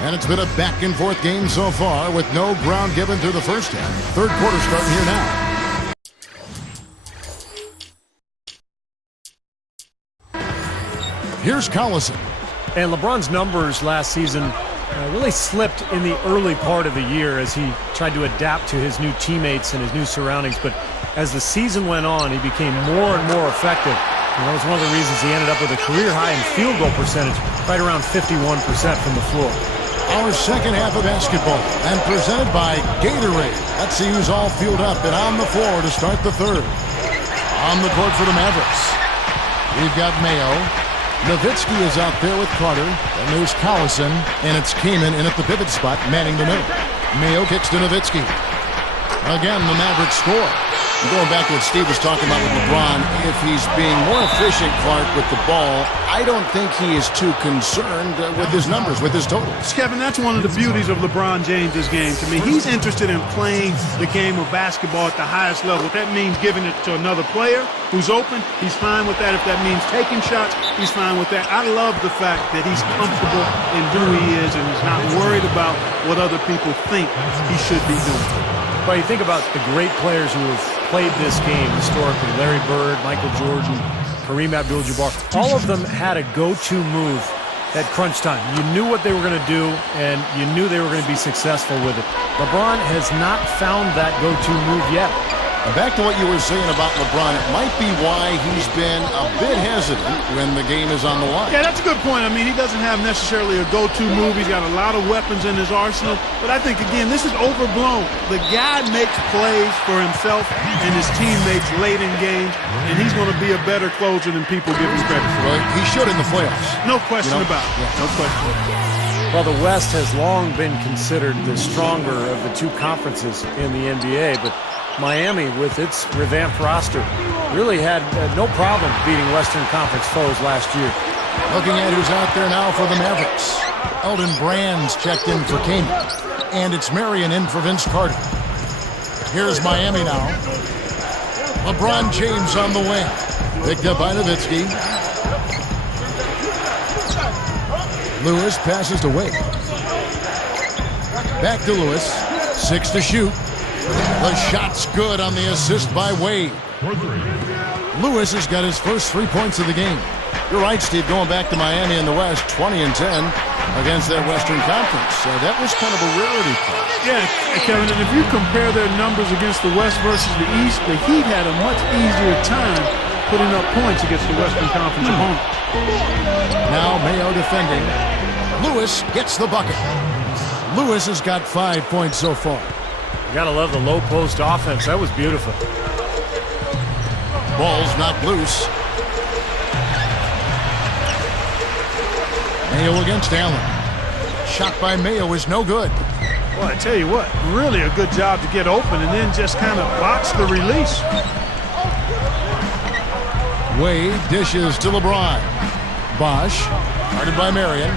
And it's been a back-and-forth game so far with no ground given through the first half. Third quarter starting here now. Here's Collison. And LeBron's numbers last season really slipped in the early part of the year as he tried to adapt to his new teammates and his new surroundings. But as the season went on, he became more and more effective. And that was one of the reasons he ended up with a career high in field goal percentage, right around 51% from the floor. Our second half of basketball, and presented by Gatorade. Let's see who's all fueled up and on the floor to start the third. On the court for the Mavericks, we've got Mayo. Nowitzki is out there with Carter. And there's Collison, and it's Kaman in at the pivot spot, manning the middle. Mayo kicks to Nowitzki. Again, the Mavericks score. And going back to what Steve was talking about with LeBron, if he's being more efficient, Clark, with the ball, I don't think he is too concerned with his numbers, with his totals. Kevin, that's one of the beauties of LeBron James's game to me. He's interested in playing the game of basketball at the highest level. If that means giving it to another player who's open, he's fine with that. If that means taking shots, he's fine with that. I love the fact that he's comfortable in who he is and he's not worried about what other people think he should be doing. But you think about the great players who have played this game historically, Larry Bird, Michael Jordan, Kareem Abdul-Jabbar, all of them had a go-to move at crunch time. You knew what they were going to do, and you knew they were going to be successful with it. LeBron has not found that go-to move yet. And back to what you were saying about LeBron, it might be why he's been a bit hesitant when the game is on the line. Yeah, that's a good point. I mean, he doesn't have necessarily a go-to move. He's got a lot of weapons in his arsenal. But I think, again, this is overblown. The guy makes plays for himself and his teammates late in games, and he's going to be a better closer than people give him credit for. Well, he should in the playoffs. No question about it. Yeah. No question. Well, the West has long been considered the stronger of the two conferences in the NBA, but Miami, with its revamped roster, really had no problem beating Western Conference foes last year. Looking at who's out there now for the Mavericks. Elton Brand's checked in for Kaman. And it's Marion in for Vince Carter. Here's Miami now. LeBron James on the wing. Picked up by Nowitzki. Lewis passes to Wade. Back to Lewis. 6 to shoot. The shot's good on the assist by Wade. Lewis has got his first 3 points of the game. You're right, Steve, going back to Miami in the West, 20-10 against that Western Conference. So that was kind of a rarity. Yeah, Kevin, and if you compare their numbers against the West versus the East, the Heat had a much easier time putting up points against the Western Conference opponent. Now Mayo defending. Lewis gets the bucket. Lewis has got 5 points so far. You gotta love the low post offense. That was beautiful. Ball's not loose. Mayo against Allen. Shot by Mayo is no good. Well, I tell you what, really a good job to get open and then just kind of box the release. Wade dishes to LeBron. Bosch, guarded by Marion.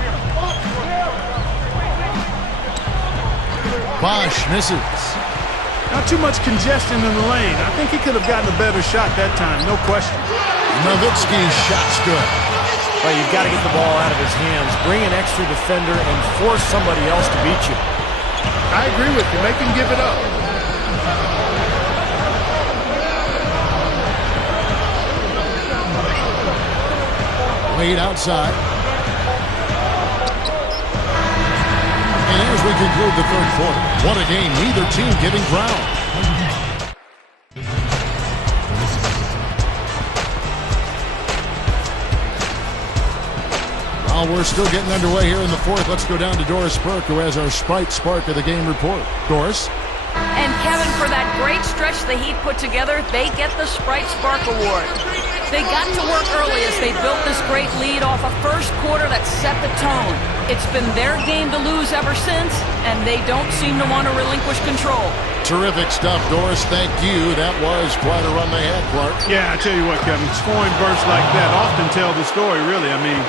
Bosch misses. Not too much congestion in the lane. I think he could have gotten a better shot that time, no question. Nowitzki's shot's good. But you've got to get the ball out of his hands, bring an extra defender, and force somebody else to beat you. I agree with you. Make him give it up. Wade outside. And as we conclude the third quarter, what a game. Neither team giving ground. While we're still getting underway here in the fourth, let's go down to Doris Burke, who has our Sprite Spark of the Game report. Doris? And Kevin, for that great stretch the Heat put together, they get the Sprite Spark Award. They got to work early as they built this great lead off a first quarter that set the tone. It's been their game to lose ever since, and they don't seem to want to relinquish control. Terrific stuff, Doris. Thank you. That was quite a run they had, Clark. Yeah, I tell you what, Kevin, scoring bursts like that often tell the story, really. I mean,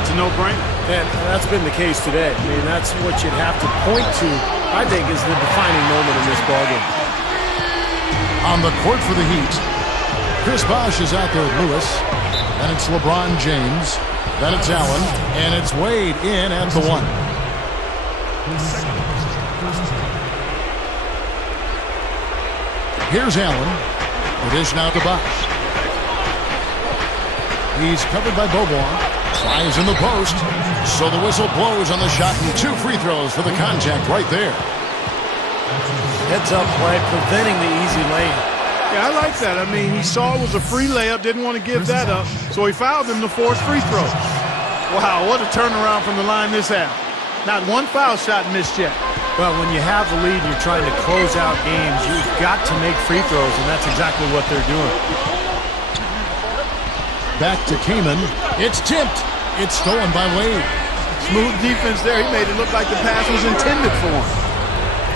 it's a no-brainer. And that's been the case today. I mean, that's what you'd have to point to, I think, is the defining moment in this ballgame. On the court for the Heat, Chris Bosh is out there with Lewis. Then it's LeBron James. Then it's Allen. And it's Wade in at the one. Here's Allen. The dish now to Bosch. He's covered by Beauvoir. Flies in the post. So the whistle blows on the shot and 2 free throws for the contact right there. Heads-up play, preventing the easy lane. Yeah, I like that. I mean, he saw it was a free layup, didn't want to give that up, so he fouled him to force free throw. Wow, what a turnaround from the line this half. Not one foul shot missed yet. Well, when you have the lead and you're trying to close out games, you've got to make free throws, and that's exactly what they're doing. Back to Kaman. It's tipped. It's stolen by Wade. Smooth defense there. He made it look like the pass was intended for him.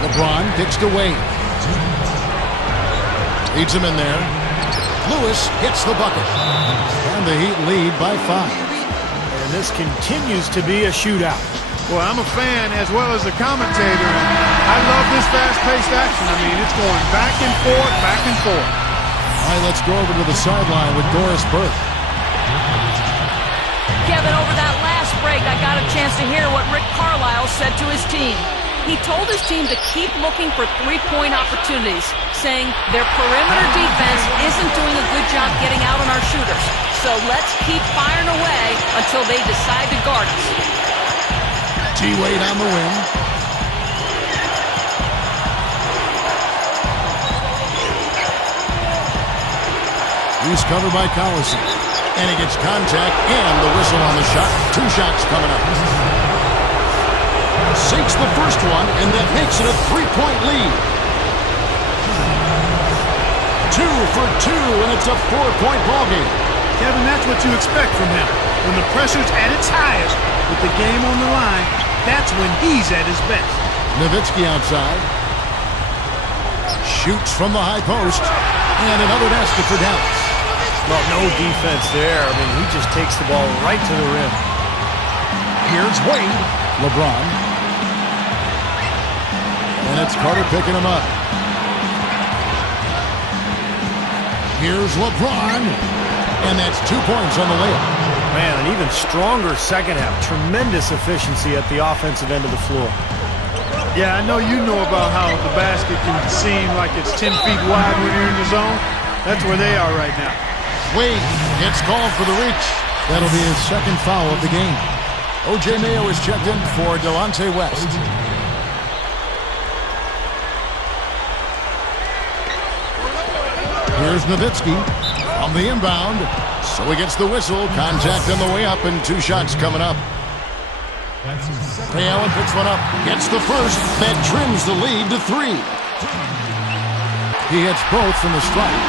LeBron kicks to Wade. Leads him in there. Lewis hits the bucket. And the Heat lead by 5. And this continues to be a shootout. Well, I'm a fan as well as a commentator. I love this fast-paced action. I mean, it's going back and forth, back and forth. All right, let's go over to the sideline with Doris Burke. Kevin, over that last break, I got a chance to hear what Rick Carlisle said to his team. He told his team to keep looking for three-point opportunities, saying their perimeter defense isn't doing a good job getting out on our shooters. So let's keep firing away until they decide to guard us. T-Wade on the wing. He's covered by Collison. And he gets contact and the whistle on the shot. 2 shots coming up. Sinks the first one, and that makes it a 3-point lead. 2 for 2, and it's a 4-point ballgame. Kevin, that's what you expect from him. When the pressure's at its highest, with the game on the line, that's when he's at his best. Nowitzki outside. Shoots from the high post. And another basket for Dallas. Well, no defense there. I mean, he just takes the ball right to the rim. Here's Wade. LeBron. And it's Carter picking him up. Here's LeBron. And that's 2 points on the layup. Man, an even stronger second half. Tremendous efficiency at the offensive end of the floor. Yeah, I know you know about how the basket can seem like it's 10 feet wide when you're in the zone. That's where they are right now. Wade gets called for the reach. That'll be his second foul of the game. O.J. Mayo is checked in for Delonte West. Here's Nowitzki on the inbound. So he gets the whistle. Contact on the way up and 2 shots coming up. Ray Allen picks one up. Gets the first. That trims the lead to 3. He hits both from the stripe.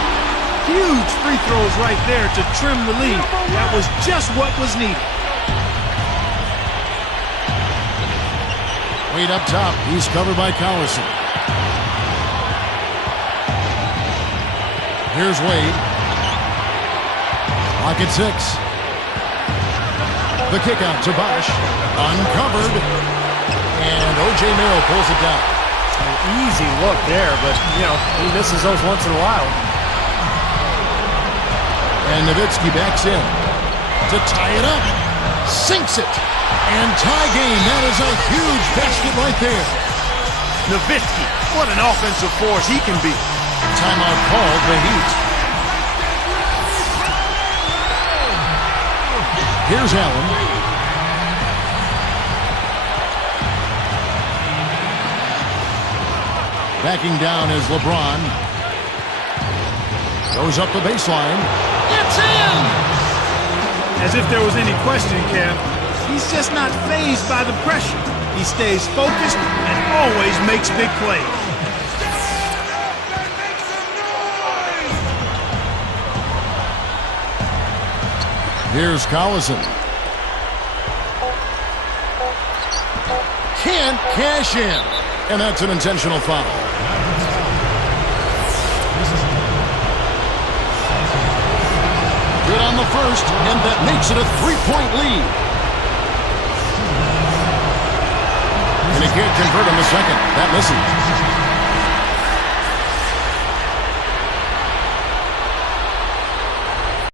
Huge free throws right there to trim the lead. That was just what was needed. Wade up top. He's covered by Collison. Here's Wade. Clock at 6. The kick out to Bosch. Uncovered. And O.J. Mayo pulls it down. An easy look there, but, you know, he misses those once in a while. And Nowitzki backs in to tie it up. Sinks it. And tie game. That is a huge basket right there. Nowitzki, what an offensive force he can be. Timeout called the Heat. Here's Allen. Backing down is LeBron. Goes up the baseline. It's in! As if there was any question, Kev. He's just not fazed by the pressure. He stays focused and always makes big plays. Here's Collison. Can't cash in. And that's an intentional foul. Good on the first, and that makes it a 3-point lead. And he can't convert on the second. That misses.